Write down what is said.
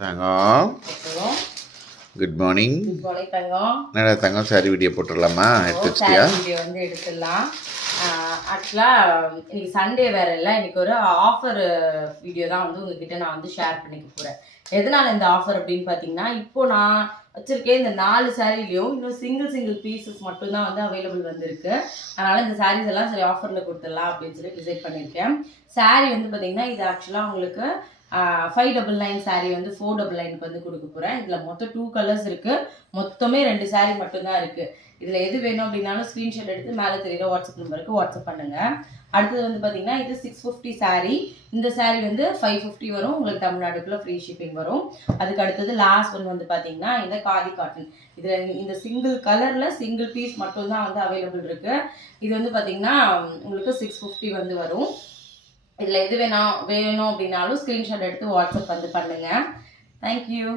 தங்கம் good morning. தங்கம் என்னடா தங்கம் sorry video போட்டுடலாமா? எடுத்து வச்சிட்டியா? Video வந்து எடுத்துடலாம். ஆக்சுவலாக இன்னைக்கு சண்டே வேற இல்லை, இன்னைக்கு ஒரு ஆஃபர் வீடியோ தான் வந்து உங்ககிட்ட நான் வந்து ஷேர் பண்ணிக்க போகிறேன். எதனால் இந்த ஆஃபர் அப்படின்னு பார்த்தீங்கன்னா, இப்போ நான் வச்சுருக்கேன் இந்த 4 சாரீலையும் இன்னும் சிங்கிள் பீசஸ் மட்டும்தான் வந்து அவைலபிள் வந்திருக்கு. அதனால் இந்த சாரீஸ் எல்லாம் சரி ஆஃபரில் கொடுத்துடலாம் அப்படின்னு சொல்லி டிசைட் பண்ணியிருக்கேன். சாரீ வந்து பார்த்தீங்கன்னா இது ஆக்சுவலாக உங்களுக்கு 599 சாரீ வந்து 499 வந்து கொடுக்க போகிறேன். இதில் மொத்தம் 2 கலர்ஸ் இருக்குது. மொத்தமே 2 சாரீ மட்டும்தான் இருக்குது. இதில் எது வேணும் அப்படின்னாலும் ஸ்க்ரீன்ஷாட் எடுத்து மேலே தெரியுற வாட்ஸ்அப் நம்பருக்கு வாட்ஸ்அப் பண்ணுங்கள். அடுத்தது வந்து பார்த்தீங்கன்னா இது 650 சாரீ. இந்த சாரீ வந்து 550 வரும். உங்களுக்கு தமிழ்நாடுக்குள்ளே ஃப்ரீ ஷிப்பிங் வரும். அதுக்கு அடுத்தது லாஸ்ட் ஒன் வந்து பார்த்தீங்கன்னா இந்த காதி காட்டன். இதில் இந்த சிங்கிள் கலரில் சிங்கிள் பீஸ் மட்டும்தான் வந்து அவைலபிள் இருக்குது. இது வந்து பார்த்தீங்கன்னா உங்களுக்கு 650 வந்து வரும். இதில் எது வேணும் அப்படின்னாலும் ஸ்க்ரீன்ஷாட் எடுத்து வாட்ஸ்அப் வந்து பண்ணுங்கள். தேங்க்யூ.